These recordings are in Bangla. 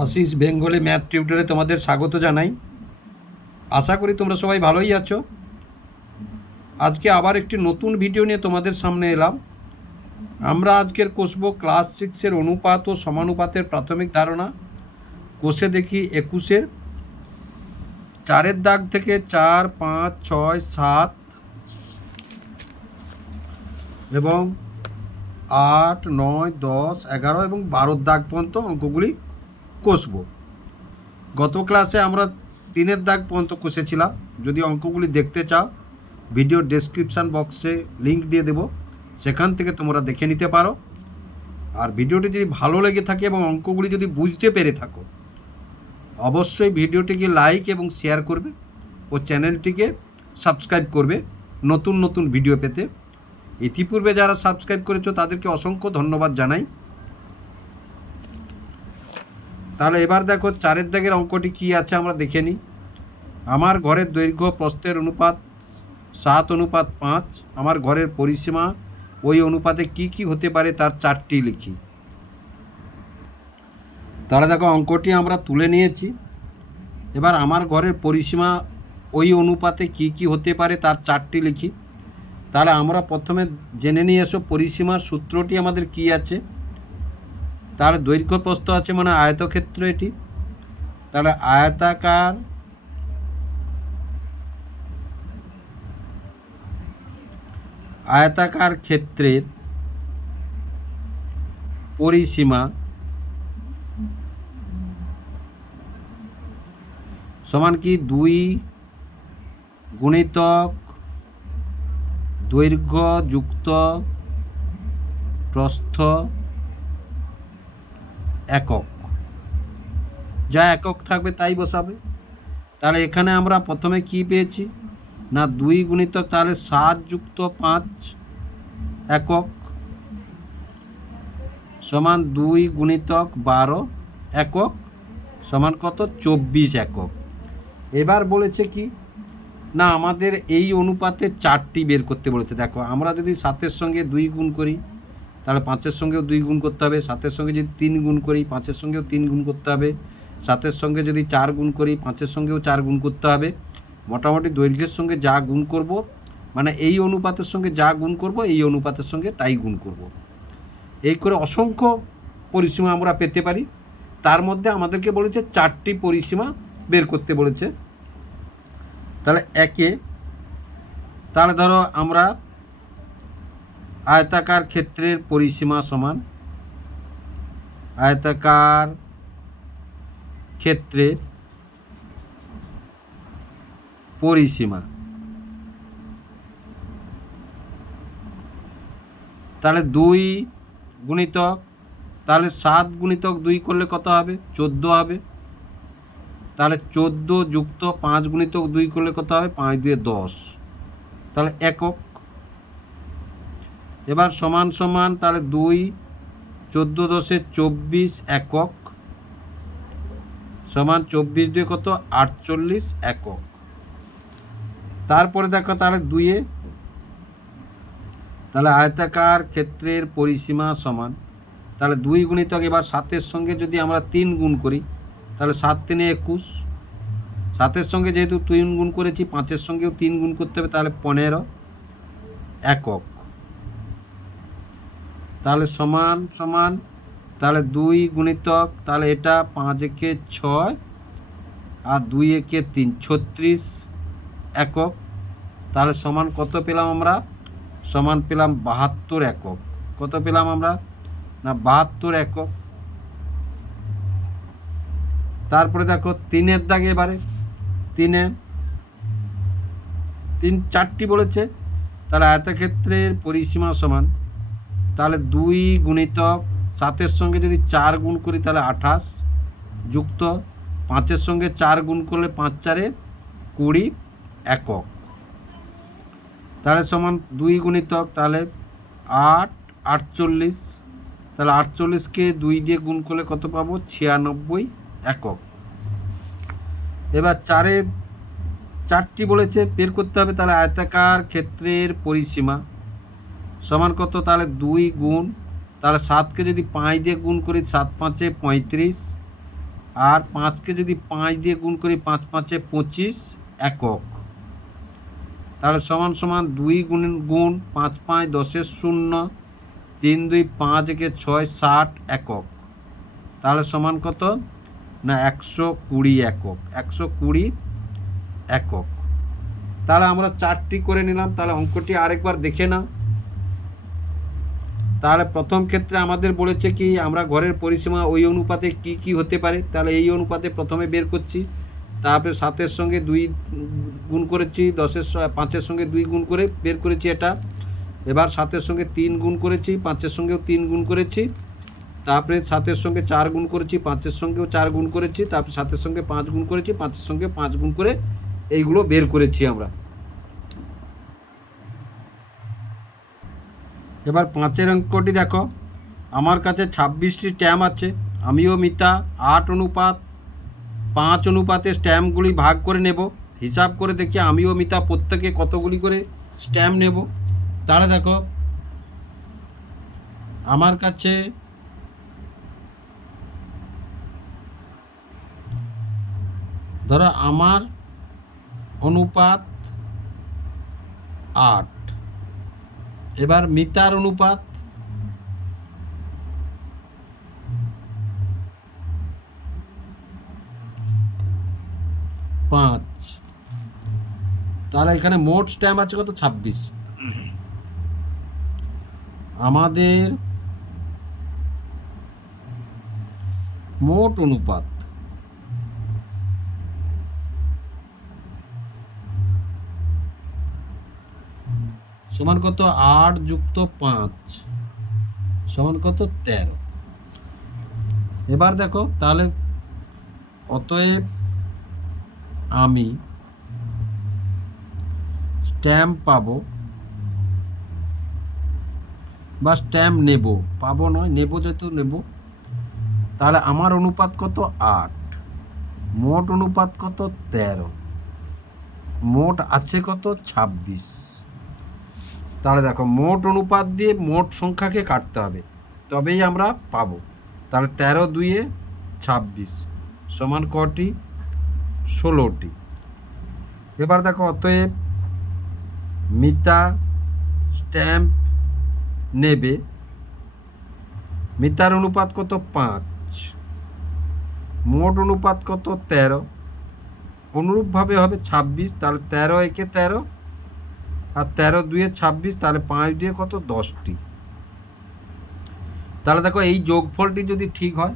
আশিস বেঙ্গলি ম্যাথ টিউটরে তোমাদের স্বাগত জানাই। আশা করি তোমরা সবাই ভালোই আছো। আজকে আবার একটি নতুন ভিডিও নিয়ে তোমাদের সামনে এলাম। আমরা আজকের কষব ক্লাস সিক্সের অনুপাত ও সমানুপাতের প্রাথমিক ধারণা। কোষে দেখি একুশের। চারের দাগ থেকে চার, পাঁচ, ছয়, সাত এবং আট, নয়, দশ, এগারো এবং বারোর দাগ পর্যন্ত অঙ্কগুলি কষব। গত ক্লাসে আমরা তিনের দাগ পর্যন্ত কষেছিলাম। যদি অঙ্কগুলি দেখতে চাও ভিডিও ডেসক্রিপশান বক্সে লিংক দিয়ে দেব। সেখান থেকে তোমরা দেখে নিতে পারো। আর ভিডিওটি যদি ভালো লেগে থাকে এবং অঙ্কগুলি যদি বুঝতে পেরে থাকো, অবশ্যই ভিডিওটিকে লাইক এবং শেয়ার করবে ও চ্যানেলটিকে সাবস্ক্রাইব করবে নতুন নতুন ভিডিও পেতে। ইতিপূর্বে যারা সাবস্ক্রাইব করেছ, তাদেরকে অসংখ্য ধন্যবাদ জানাই। তাহলে এবার দেখো চারের দাগের অঙ্কটি কি আছে আমরা দেখে নিই। আমার ঘরের দৈর্ঘ্য প্রস্থের অনুপাত সাত, অনুপাত পাঁচ। আমার ঘরের পরিসীমা ওই অনুপাতে কি কি হতে পারে তার চারটি লিখি। তাহলে দেখো অঙ্কটি আমরা তুলে নিয়েছি। এবার আমার ঘরের পরিসীমা ওই অনুপাতে কি কি হতে পারে তার চারটি লিখি। তাহলে আমরা প্রথমে জেনে নিয়ে এসো পরিসীমার সূত্রটি আমাদের কি আছে। তার দৈর্ঘ্য প্রস্থ আছে মানে আয়তক্ষেত্র এটি। তাহলে আয়তাকার আয়তাকার ক্ষেত্রের পরিসীমা সমান কি দুই গুণিতক দৈর্ঘ্য যুক্ত প্রস্থ একক। যা একক থাকবে তাই বসাবে। তাহলে এখানে আমরা প্রথমে কি পেয়েছি? না দুই গুণিতক তাহলে সাত যুক্ত পাঁচ একক সমান দুই গুণিতক বারো একক সমান কত? চব্বিশ একক। এবার বলেছে কি? না, আমাদের এই অনুপাতে চারটি বের করতে বলেছে। দেখো, আমরা যদি সাতের সঙ্গে দুই গুণ করি তাহলে পাঁচের সঙ্গেও দুই গুণ করতে হবে, সাতের সঙ্গে যদি তিন গুণ করি, পাঁচের সঙ্গেও তিন গুণ করতে হবে, সাতের সঙ্গে যদি চার গুণ করি, পাঁচের সঙ্গেও চার গুণ করতে হবে। মোটামুটি দৈর্ঘ্যের সঙ্গে যা গুণ করব মানে এই অনুপাতের সঙ্গে যা গুণ করব, এই অনুপাতের সঙ্গে তাই গুণ করব। এই করে অসংখ্য পরিসীমা আমরা পেতে পারি। তার মধ্যে আমাদেরকে বলেছে চারটি পরিসীমা বের করতে বলেছে। তাহলে একে, তাহলে ধরো আমরা আয়তাকার ক্ষেত্রের পরিসীমা সমান আয়তাকার ক্ষেত্রের পরিসীমা। তাহলে দুই গুণিতক, তাহলে সাত গুণিতক দুই করলে কত হবে? চোদ্দ হবে। তাহলে চোদ্দ যুক্ত পাঁচ গুণিতক দুই করলে কত হবে? পাঁচ দুয়ে দশ। তাহলে একক এবার সমান সমান তাহলে দুই, চোদ্দ দশে চব্বিশ একক, সমান চব্বিশ দুয়ে কত? আটচল্লিশ একক। তারপরে দেখো তাহলে দুইয়ে, তাহলে আয়তাকার ক্ষেত্রের পরিসীমা সমান। তাহলে দুই গুণিতক এবার সাতের সঙ্গে যদি আমরা তিন গুণ করি, তাহলে সাত তিনে একুশ। সাতের সঙ্গে যেহেতু তিন গুণ করেছি, পাঁচের সঙ্গেও তিন গুণ করতে হবে, তাহলে পনেরো একক। তাহলে সমান সমান, তাহলে দুই গুণিতক, তাহলে এটা পাঁচ একে ছয় আর দুই একে তিন, ছত্রিশ একক। তাহলে সমান কত পেলাম আমরা? সমান পেলাম বাহাত্তর একক। কত পেলাম আমরা? না, বাহাত্তর একক। তারপরে দেখো তিনের দাগে এবারে। তিনে, তিন চারটি বলেছে। তাহলে আয়তক্ষেত্রের পরিসীমা সমান। তাহলে দুই গুণিতক সাতের সঙ্গে যদি চার গুণ করি তাহলে আঠাশ, যুক্ত পাঁচের সঙ্গে চার গুণ করলে পাঁচ চারে কুড়ি একক। তাহলে সমান দুই গুণিতক তাহলে আট, আটচল্লিশ, তাহলে আটচল্লিশকে দুই দিয়ে গুণ করলে কত পাবো? ছিয়ানব্বই একক। এবার চারে, চারটি বলেছে বের করতে হবে, তাহলে আয়তাকার ক্ষেত্রের পরিসীমা। সমান কত? তাহলে দুই গুণ, তাহলে সাতকে যদি পাঁচ দিয়ে গুণ করি, সাত পাঁচে পঁয়ত্রিশ। আর পাঁচকে যদি পাঁচ দিয়ে গুণ করি, পাঁচ পাঁচে পঁচিশ একক। তাহলে সমান সমান দুই গুণ গুণ, পাঁচ পাঁচ দশের শূন্য, তিন দুই পাঁচ একে ছয় ষাট একক। তাহলে সমান কত? না, একশো কুড়ি একক, একশো কুড়ি একক। তাহলে আমরা চারটি করে নিলাম, তাহলে অঙ্কটি আরেকবার দেখে নাও। তাহলে প্রথম ক্ষেত্রে আমাদের বলেছে কি, আমরা ঘরের পরিসীমা ওই অনুপাতে কি কি হতে পারে? তাহলে এই অনুপাতে প্রথমে বের করছি, তারপরে সাতের সঙ্গে দুই গুণ করেছি, দশের পাঁচের সঙ্গে দুই গুণ করে বের করেছি এটা। এবার সাতের সঙ্গে তিন গুণ করেছি, পাঁচের সঙ্গেও তিন গুণ করেছি, তারপরে সাতের সঙ্গে চার গুণ করেছি, পাঁচের সঙ্গেও চার গুণ করেছি, তারপরে সাতের সঙ্গে পাঁচ গুণ করেছি, পাঁচের সঙ্গে পাঁচ গুণ করে এইগুলো বের করেছি আমরা। এবার পাঁচের অঙ্কটি দেখো। আমার কাছে ছাব্বিশটি স্ট্যাম্প আছে, আমিও মিতা আট অনুপাত, পাঁচ অনুপাতে স্ট্যাম্পগুলি ভাগ করে নেব। হিসাব করে দেখি আমিও মিতা প্রত্যেকে কতগুলি করে স্ট্যাম্প নেব। তাহলে দেখো, আমার কাছে ধরো আমার অনুপাত আট। এবার মিতার অনুপাত পাঁচ। তাহলে এখানে মোট স্ট্যাম্প আছে কত? ছাব্বিশ। আমাদের মোট অনুপাত সমান কত আট যুক্ত পাঁচ? সমান কত তেরো। এবার দেখো, তাহলে অতএব আমি স্ট্যাম্প পাবো বা স্ট্যাম্প নেব। পাবো নয়, নেব যেহেতু নেব। তাহলে আমার অনুপাত কত আট? মোট অনুপাত কত তেরো। মোট আছে কত ছাব্বিশ। তাহলে দেখো, মোট অনুপাত দিয়ে মোট সংখ্যাকে কাটতে হবে, তবেই আমরা পাবো। তাহলে তেরো দুইয়ে ছাব্বিশ সমান কটি? ষোলোটি। এবার দেখো, অতএব মিতা স্ট্যাম্প নেবে মিতার অনুপাত কত? পাঁচ। মোট অনুপাত কত? তেরো। অনুরূপভাবে হবে ছাব্বিশ, তাহলে তেরো একে তেরো আর তেরো দুয়ে ছাব্বিশ, তাহলে পাঁচ দুয়ে কত? দশটি। তাহলে দেখো, এই যোগফলটি যদি ঠিক হয়,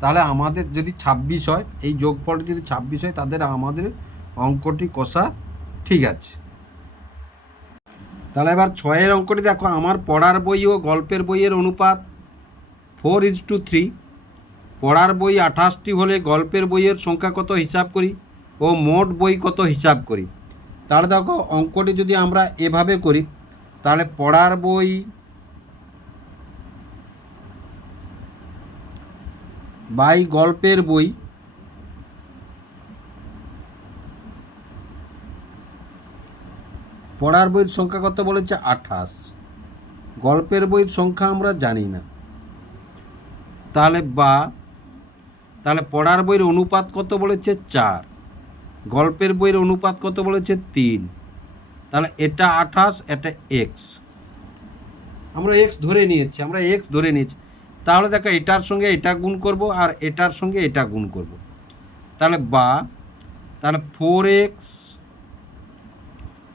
তাহলে আমাদের যদি ছাব্বিশ হয়, এই যোগফলটি যদি ছাব্বিশ হয়, তাদের আমাদের অঙ্কটি কষা ঠিক আছে। তাহলে এবার ছয়ের অঙ্কটি দেখো, আমার পড়ার বই ও গল্পের বইয়ের অনুপাত ফোর ইজ টু থ্রি। পড়ার বই আঠাশটি হলে গল্পের বইয়ের সংখ্যা কত হিসাব করি ও মোট বই কত হিসাব করি? তাহলে দেখো অঙ্কটি যদি আমরা এভাবে করি, তাহলে পড়ার বই বাই গল্পের বই পড়ার বইয়ের সংখ্যা কত বলেছে? আঠাশ। গল্পের বইয়ের সংখ্যা আমরা জানি না। তাহলে বা, তাহলে পড়ার বইয়ের অনুপাত কত বলেছে? চার। গল্পের বইয়ের অনুপাত কত বলেছে তিন। তাহলে এটা আঠাশ, এটা এক্স আমরা এক্স ধরে নিয়েছি, আমরা এক্স ধরে নিয়েছি। তাহলে দেখো এটার সঙ্গে এটা গুণ করব আর এটার সঙ্গে এটা গুণ করব। তাহলে বা, তাহলে ফোর এক্স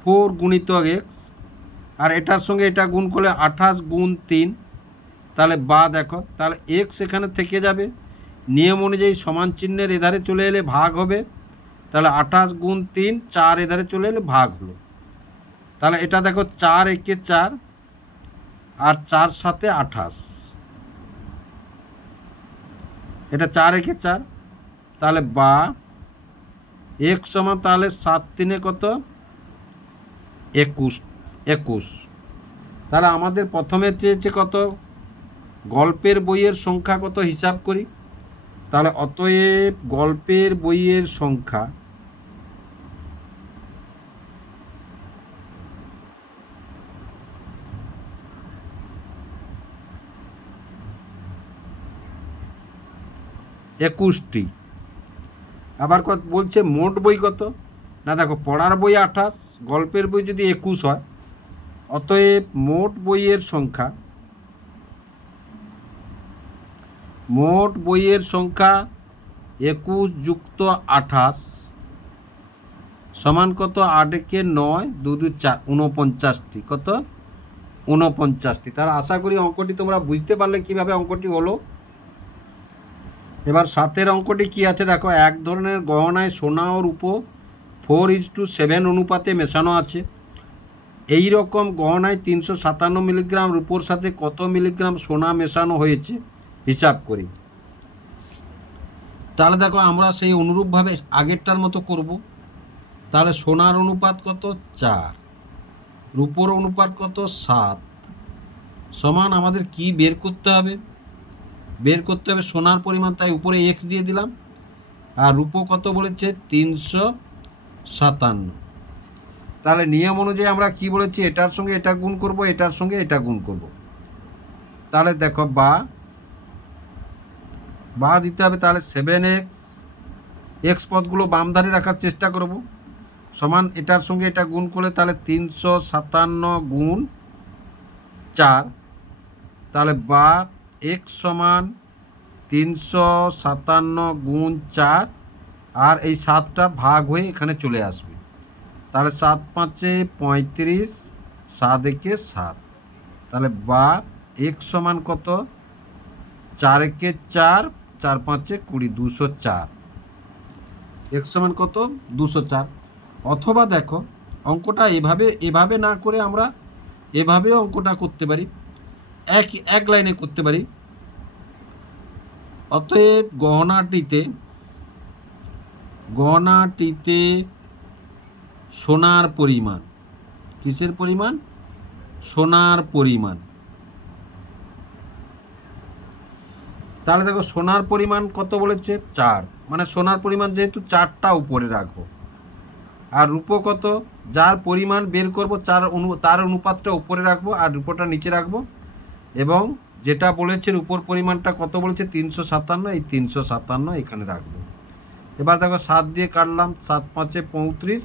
ফোর গুণিত এক্স আর এটার সঙ্গে এটা গুণ করলে আঠাশ গুণ তিন। তাহলে বা দেখো, তাহলে এক্স এখানে থেকে যাবে। নিয়ম অনুযায়ী সমান চিহ্নের এধারে চলে এলে ভাগ হবে। তাহলে আঠাশ গুণ তিন, চার এধারে চলে এলে ভাগ হলো। তাহলে এটা দেখো চার একে চার আর চার সাথে আঠাশ। এটা চার একে চার, তাহলে বা এক সমান তাহলে সাত তিনে কত? একুশ একুশ। তাহলে আমাদের প্রথমে চেয়েছে কত? গল্পের বইয়ের সংখ্যা কত হিসাব করি? তাহলে অতএব গল্পের বইয়ের সংখ্যা একুশটি। আবার কত, বলছে মোট বই কত? না দেখো, পড়ার বই আঠাশ, গল্পের বই যদি একুশ হয়, অতএব মোট বইয়ের সংখ্যা, মোট বইয়ের সংখ্যা একুশ যুক্ত আঠাশ সমান কত? আট একে নয়, দু দু, চার উনপঞ্চাশটি কত? উনপঞ্চাশটি তার আশা করি অঙ্কটি তোমরা বুঝতে পারলে কীভাবে অঙ্কটি হলো। এবার সাতের অঙ্কটি কি আছে? দেখো, এক ধরনের গহনায় সোনা ও রূপো ফোর ইজ টু সেভেন অনুপাতে মেশানো আছে। এই রকম গহনায় তিনশো সাতান্ন মিলিগ্রাম রূপোর সাথে কত মিলিগ্রাম সোনা মেশানো হয়েছে? হিসাব করি। তাহলে দেখো, আমরা সেই অনুরূপভাবে আগেরটার মতো করব। তাহলে সোনার অনুপাত কত? চার। রূপোর অনুপাত কত? সাত। সমান আমাদের কি বের করতে হবে? বের করতে হবে সোনার পরিমাণ, তাই উপরে এক্স দিয়ে দিলাম। আর রূপো কত বলেছে? তিনশো সাতান্ন। তাহলে নিয়ম অনুযায়ী আমরা কি বলেছি? এটার সঙ্গে এটা গুণ করব, এটার সঙ্গে এটা গুণ করব। তাহলে দেখো, বা বা দিতে হবে তাহলে সেভেন এক্স এক্স পদগুলো বাম ধারে রাখার চেষ্টা করব। সমান এটার সঙ্গে এটা গুণ করলে তাহলে তিনশো সাতান্ন গুণ চার। তাহলে বা এক্স সমান তিনশো সাতান্ন গুণ চার আর এই সাতটা ভাগ হয়ে এখানে চলে আসবে। তাহলে সাত পাঁচে পঁয়ত্রিশ সাত একে সাত। তাহলে বা এক্স সমান কত? চার একে চার চার পাঁচে কুড়ি, দুশো চার। এক্স সমান কত? দুশো চার। অথবা দেখো, অঙ্কটা এভাবে এভাবে না করে আমরা এভাবেও অঙ্কটা করতে পারি। এক এক লাইনে করতে পারি। অতএব গহনাটিতে গহনাটিতে সোনার পরিমাণ। কিসের পরিমাণ? সোনার পরিমাণ। তাহলে দেখো, সোনার পরিমাণ কত বলেছে? চার। মানে সোনার পরিমাণ যেহেতু চারটা উপরে রাখব। আর রূপো কত? যার পরিমাণ বের করব, চার অনু, তার অনুপাতটা উপরে রাখব আর রূপোটা নিচে রাখব। এবং যেটা বলেছে উপর পরিমাণটা কত বলেছে? তিনশো সাতান্ন, এই তিনশো সাতান্ন এখানে রাখব। এবার দেখো, সাত দিয়ে কাটলাম, সাত পাঁচে পঁয়ত্রিশ,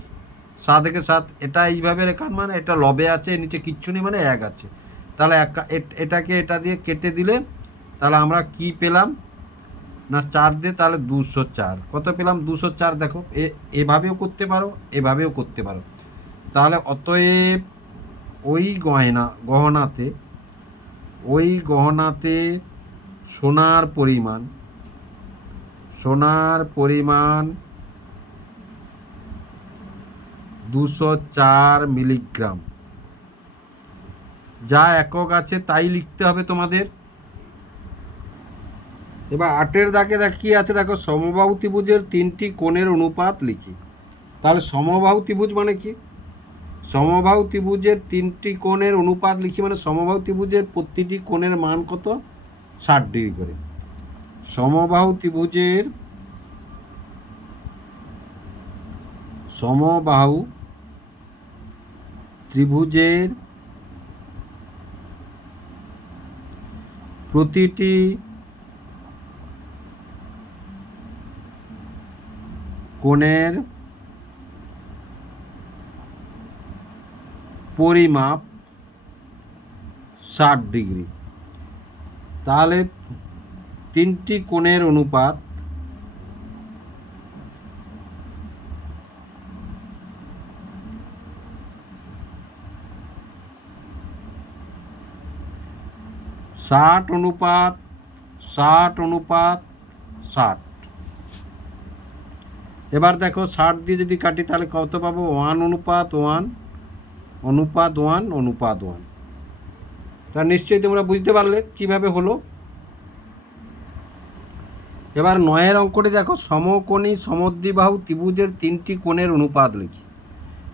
সাত থেকে সাত, এটা এইভাবে রেখার মানে এটা লবে আছে নিচে কিচ্ছু নেই মানে এক আছে। তাহলে এক এটাকে এটা দিয়ে কেটে দিলে তাহলে আমরা কি পেলাম? না, চার দিয়ে, তাহলে দুশো চার। কত পেলাম? দুশো চার, দেখো, এ, এভাবেও করতে পারো, এভাবেও করতে পারো। তাহলে অতএব ওই গয়না, গহনাতে ওই গহনাতে সোনার পরিমাণ সোনার পরিমাণ দুশো চার মিলিগ্রাম। যা একক আছে তাই লিখতে হবে তোমাদের। এবার আটের দাগে কি আছে, দেখো সমবাহু ত্রিভুজের তিনটি কোণের অনুপাত লিখি। তাহলে সমবাহু ত্রিভুজ মানে কি? সমবাহু ত্রিভুজের তিনটি কোণের অনুপাত লিখি মানে সমবাহু ত্রিভুজের প্রতিটি কোণের মান কত? ষাট ডিগ্রি করে। সমবাহু ত্রিভুজের সমবাহু ত্রিভুজের প্রতিটি কোণের পরিমাপ ষাট ডিগ্রি। তাহলে তিনটি কোণের অনুপাত ষাট অনুপাত ষাট অনুপাত ষাট। এবার দেখো ষাট দিয়ে যদি কাটি তাহলে কত পাবো? ওয়ান অনুপাত ওয়ান। অনুপাত ওয়ান অনুপাত ওয়ান। তা নিশ্চয়ই তোমরা বুঝতে পারলে কীভাবে হলো। এবার নয়ের অঙ্কটি দেখো, সমকোণী সমদ্বিবাহু ত্রিভুজের তিনটি কোণের অনুপাত লিখি।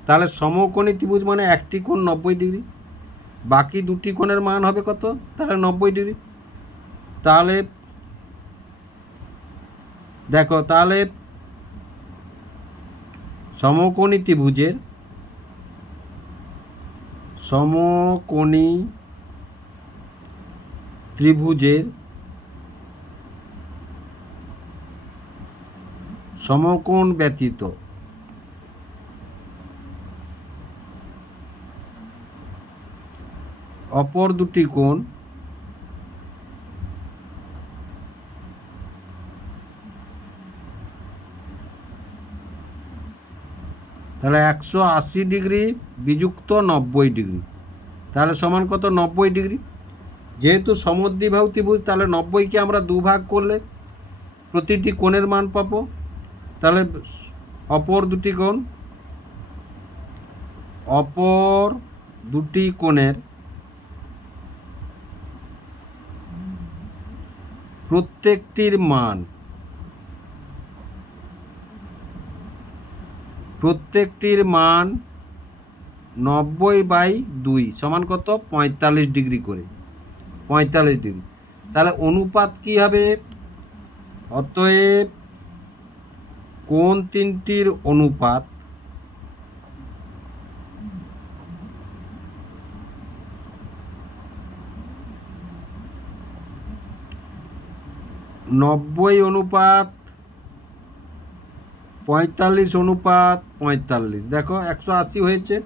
তাহলে সমকোণী ত্রিভুজ মানে একটি কোণ নব্বই ডিগ্রি, বাকি দুটি কোণের মান হবে কত? তাহলে নব্বই ডিগ্রি। তাহলে দেখো, তাহলে সমকোণী ত্রিভুজের সমকোণী ত্রিভুজের সমকোণ ব্যতীত অপর দুটি কোণ তাহলে একশো আশি ডিগ্রি বিযুক্ত নব্বই ডিগ্রি। তাহলে সমান কত? নব্বই ডিগ্রি। যেহেতু সমদ্বিবাহু ত্রিভুজ, তাহলে নব্বইকে আমরা দুভাগ করলে প্রতিটি কোণের মান পাবো। তাহলে অপর দুটি কোণ, অপর দুটি কোণের প্রত্যেকটির মান প্রত্যেকটির মান নব্বই বাই দুই সমান কত? পঁয়তাল্লিশ ডিগ্রি করে। পঁয়তাল্লিশ ডিগ্রি। তাহলে অনুপাত কি হবে? অতএব কোন তিনটির অনুপাত নব্বই অনুপাত পঁয়তাল্লিশ অনুপাত পঁয়তাল্লিশ। দেখো, একশো আশি হয়েছে।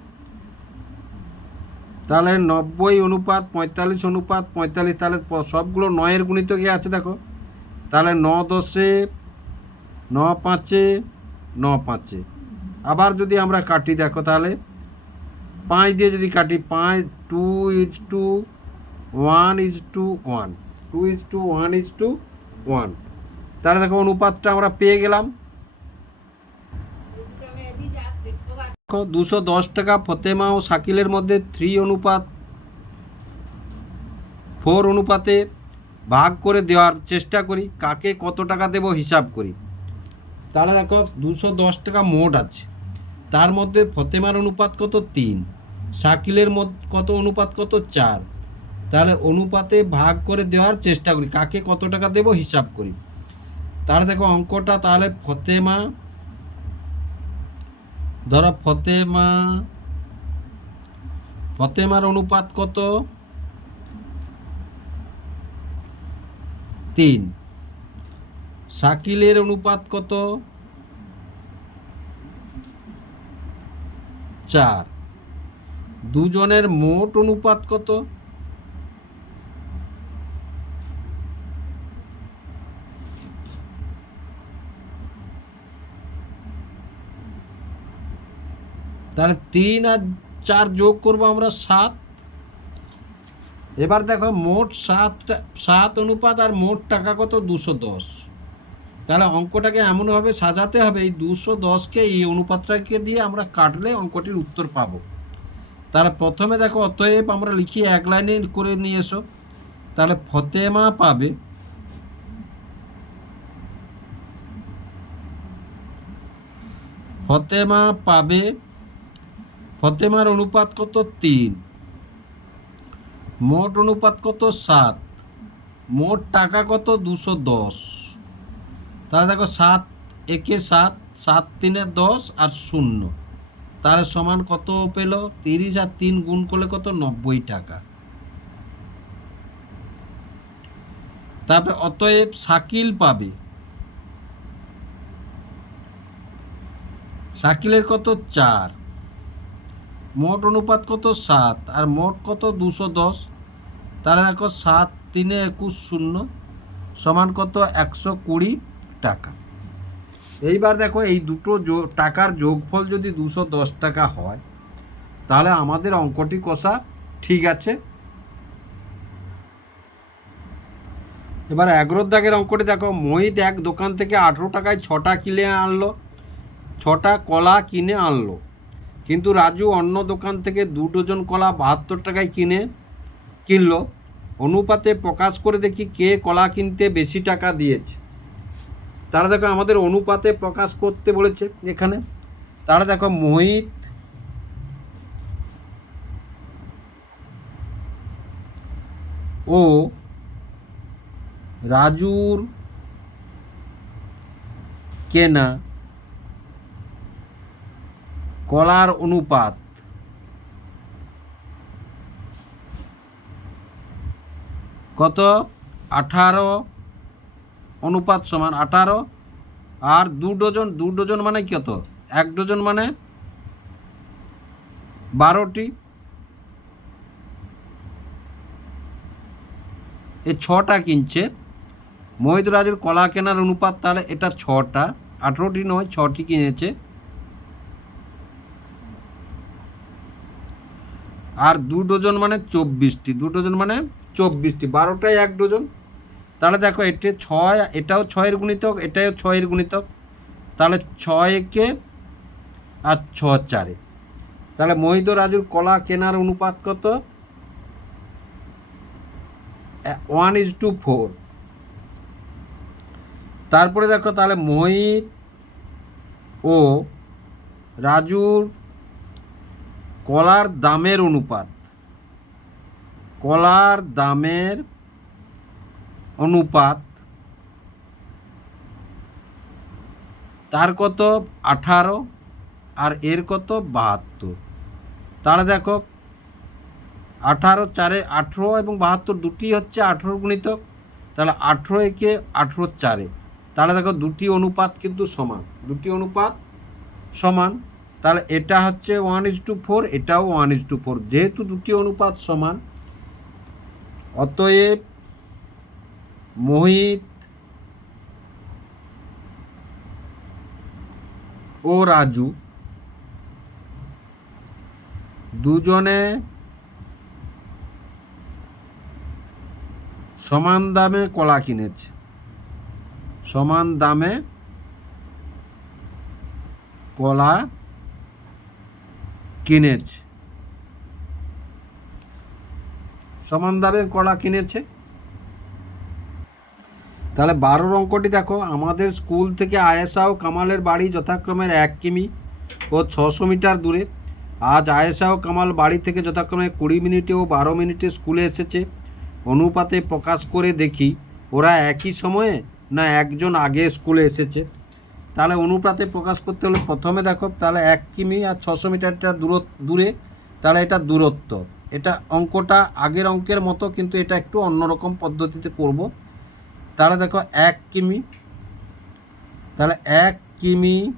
তাহলে নব্বই অনুপাত পঁয়তাল্লিশ অনুপাত পঁয়তাল্লিশ, তাহলে সবগুলো নয়ের গুণিতকে আছে দেখো? তাহলে ন দশে, ন পাঁচে ন পাঁচে। আবার যদি আমরা কাটি দেখো তাহলে, পাঁচ দিয়ে যদি কাটি, পাঁচ two is to one is to one two is to one is to one তাহলে দেখো অনুপাতটা আমরা পেয়ে গেলাম দেখো দুশো দশ টাকা ফতেমা ও শাকিলের মধ্যে থ্রি অনুপাত, ফোর অনুপাতে ভাগ করে দেওয়ার চেষ্টা করি, কাকে কত টাকা দেব হিসাব করি। তাহলে দেখো, দুশো দশ টাকা মোট আছে। তার মধ্যে ফতেমার অনুপাত কত তিন, শাকিলের কত অনুপাত কত চার। তাহলে অনুপাতে ভাগ করে দেওয়ার চেষ্টা করি, কাকে কত টাকা দেব হিসাব করি। তাহলে দেখো, অঙ্কটা তাহলে ফতেমা ধরো ফতেমা ফতেমার অনুপাত কত? তিন। শাকিলের অনুপাত কত? চার। দুজনের মোট অনুপাত কত? তাহলে তিন আর চার যোগ করব আমরা সাত। এবার দেখো মোট সাত সাত অনুপাত আর মোট টাকা কত? দুশো দশ। তাহলে অঙ্কটাকে এমনভাবে সাজাতে হবে, এই দুশো দশকে এই অনুপাতটাকে দিয়ে আমরা কাটলে অঙ্কটির উত্তর পাবো। তাহলে প্রথমে দেখো, অতএব আমরা লিখি এক লাইনে করে নিয়ে এসো। তাহলে ফতেমা পাবে। ফতেমা পাবে ফতেমার অনুপাত কত? তিন। মোট অনুপাত কত? সাত। মোট টাকা কত? দুশো দশ। তাহলে দেখো সাত একে সাত সাত তিনে দশ আর শূন্য। তার সমান কত পেল? তিরিশ আর তিন গুণ করলে কত? নব্বই টাকা। তারপরে অতএব শাকিল পাবে। শাকিলের কত? চার। মোট অনুপাত কত সাত? আর মোট কত? দুশো দশ। তাহলে দেখো সাত তিনে একুশ শূন্য সমান কত? একশো কুড়ি টাকা। এইবার দেখো এই দুটো টাকার যোগফল যদি দুশো দশ টাকা হয়, তাহলে আমাদের অঙ্কটি কষা ঠিক আছে। এবার এগারোর দাগের অঙ্কটি দেখো। মহিত এক দোকান থেকে আঠেরো টাকায় ছটা কিনে আনলো, ছটা কলা কিনে আনলো। কিন্তু রাজু অন্য দোকান থেকে দু ডজন কলা বাহাত্তর টাকায় কিনে, কিনলো। অনুপাতে প্রকাশ করে দেখি কে কলা কিনতে বেশি টাকা দিয়েছে। তারা দেখো আমাদের অনুপাতে প্রকাশ করতে বলেছে এখানে। তারা দেখো মোহিত, ও রাজুর কেনা কলার অনুপাত। কত? আঠারো অনুপাত সমান আঠারো। আর দু ডজন দু ডজন মানে কত এক ডজন মানে বারোটি। এ ছটা কিনছে। মহিত রাজুর কলা কেনার অনুপাত তাহলে এটা ছটা। আঠেরোটি নয়, ছটি কিনেছে। আর দু ডজন মানে চব্বিশটি, দু ডজন মানে চব্বিশটি, বারোটায় এক ডজন। তাহলে দেখো, এটি ছয়, এটাও ছয়ের গুণিতক এটাও ছয়ের গুণিতক। তাহলে ছয় একে আর ছ চারে। তাহলে মহিত রাজুর কলা কেনার অনুপাত কত? One is to four. তারপরে দেখো, তাহলে মোহিত ও রাজুর কলার দামের অনুপাত। কলার দামের অনুপাত তার কত? আঠারো। আর এর কত? বাহাত্তর। তাহলে দেখো, আঠারো চারে আঠেরো এবং বাহাত্তর দুটি হচ্ছে আঠেরো গুণিতক। তাহলে আঠেরো একে আঠেরো চারে। তাহলে দেখো, দুটি অনুপাত কিন্তু সমান। দুটি অনুপাত সমান। তাহলে এটা হচ্ছে ওয়ান ইজ টু ফোর এটাও ওয়ান ইজ টু ফোর যেহেতু দুটি অনুপাত সমান, অতএব মোহিত ও রাজু দুজনে সমান দামে কলা কিনেছে। সমান দামে কলা কিনেছে। সমান দামে কলা কিনেছে। তাহলে বারোর অঙ্কটি দেখো, আমাদের স্কুল থেকে আয়েশা ও কামালের বাড়ি যথাক্রমে এক কিমি ও ছশো মিটার দূরে। আজ আয়েশা ও কামাল বাড়ি থেকে যথাক্রমে কুড়ি মিনিটে ও বারো মিনিটে স্কুলে এসেছে। অনুপাতে প্রকাশ করে দেখি, ওরা একই সময়ে না একজন আগে স্কুলে এসেছে? তাহলে অনুপাতে প্রকাশ করতে হলে প্রথমে দেখো, তাহলে এক কিমি আর ছশো মিটারটা দূর দূরে, তাহলে এটা দূরত্ব। এটা অঙ্কটা আগের অঙ্কের মতো, কিন্তু এটা একটু অন্যরকম পদ্ধতিতে করব। তাহলে দেখো, এক কিমি, তাহলে এক কিমি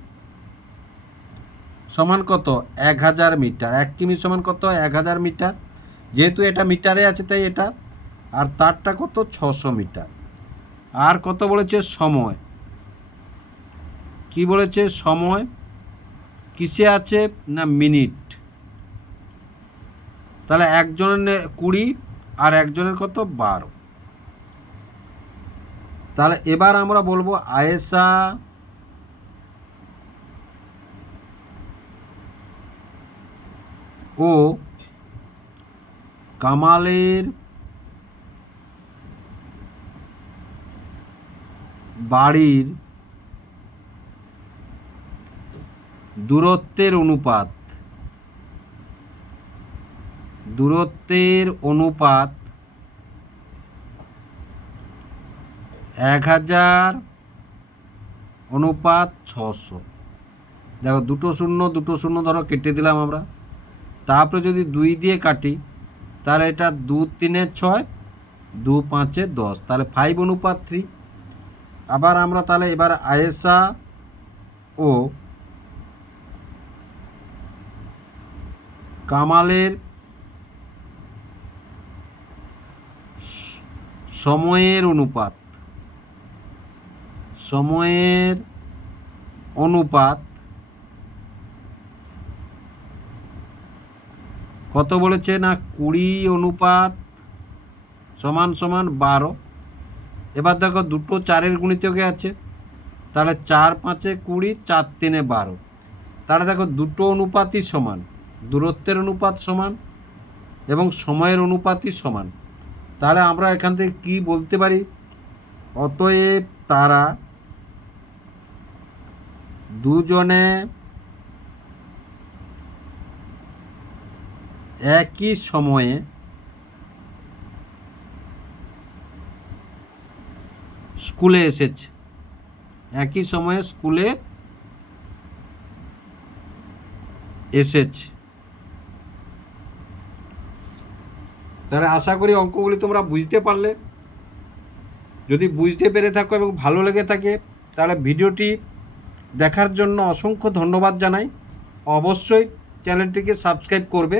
সমান কত? এক হাজার মিটার। এক কিমি সমান কত? এক হাজার মিটার। যেহেতু এটা মিটারে আছে, তাই এটা। আর তারটা কত? ছশো মিটার। আর কত বলেছে? সময়। কি বলেছে? সময়। কিসে আছে? না, মিনিট। তাহলে একজনের কুড়ি আর একজনের কত? বারো। তাহলে এবার আমরা বলব আয়েশা ও কামালের বাড়ির দূরত্বের অনুপাত। দূরত্বের অনুপাত এক হাজার অনুপাত ছশো। দেখো, দুটো শূন্য দুটো শূন্য ধরো, কেটে দিলাম আমরা। তারপরে যদি দুই দিয়ে কাটি, তাহলে এটা দু তিনে ছয়, দু পাঁচে দশ। তাহলে ফাইভ অনুপাত থ্রি আবার আমরা তাহলে এবার আয়েশা ও কামালের সময়ের অনুপাত সময়ের অনুপাত কত বলেছে না? কুড়ি অনুপাত সমান সমান বারো। এবার দেখো দুটো চারের গুণিতকে আছে, তাহলে চার পাঁচে কুড়ি, চার তিনে বারো। তাহলে দেখো দুটো অনুপাতই সমান। দূরত্বের অনুপাত সমান এবং সময়ের অনুপাতই সমান। তাহলে আমরা এখান থেকে কি বলতে পারি? অতএব তারা দুজনে একই সময়ে স্কুলে এসেছে। একই সময়ে স্কুলে এসেছে। তাহলে আশা করি অঙ্কগুলি তোমরা বুঝতে পারলে। যদি বুঝতে পেরে থাকো এবং ভালো লেগে থাকে, তাহলে ভিডিওটি দেখার জন্য অসংখ্য ধন্যবাদ জানাই। অবশ্যই চ্যানেলটিকে সাবস্ক্রাইব করবে।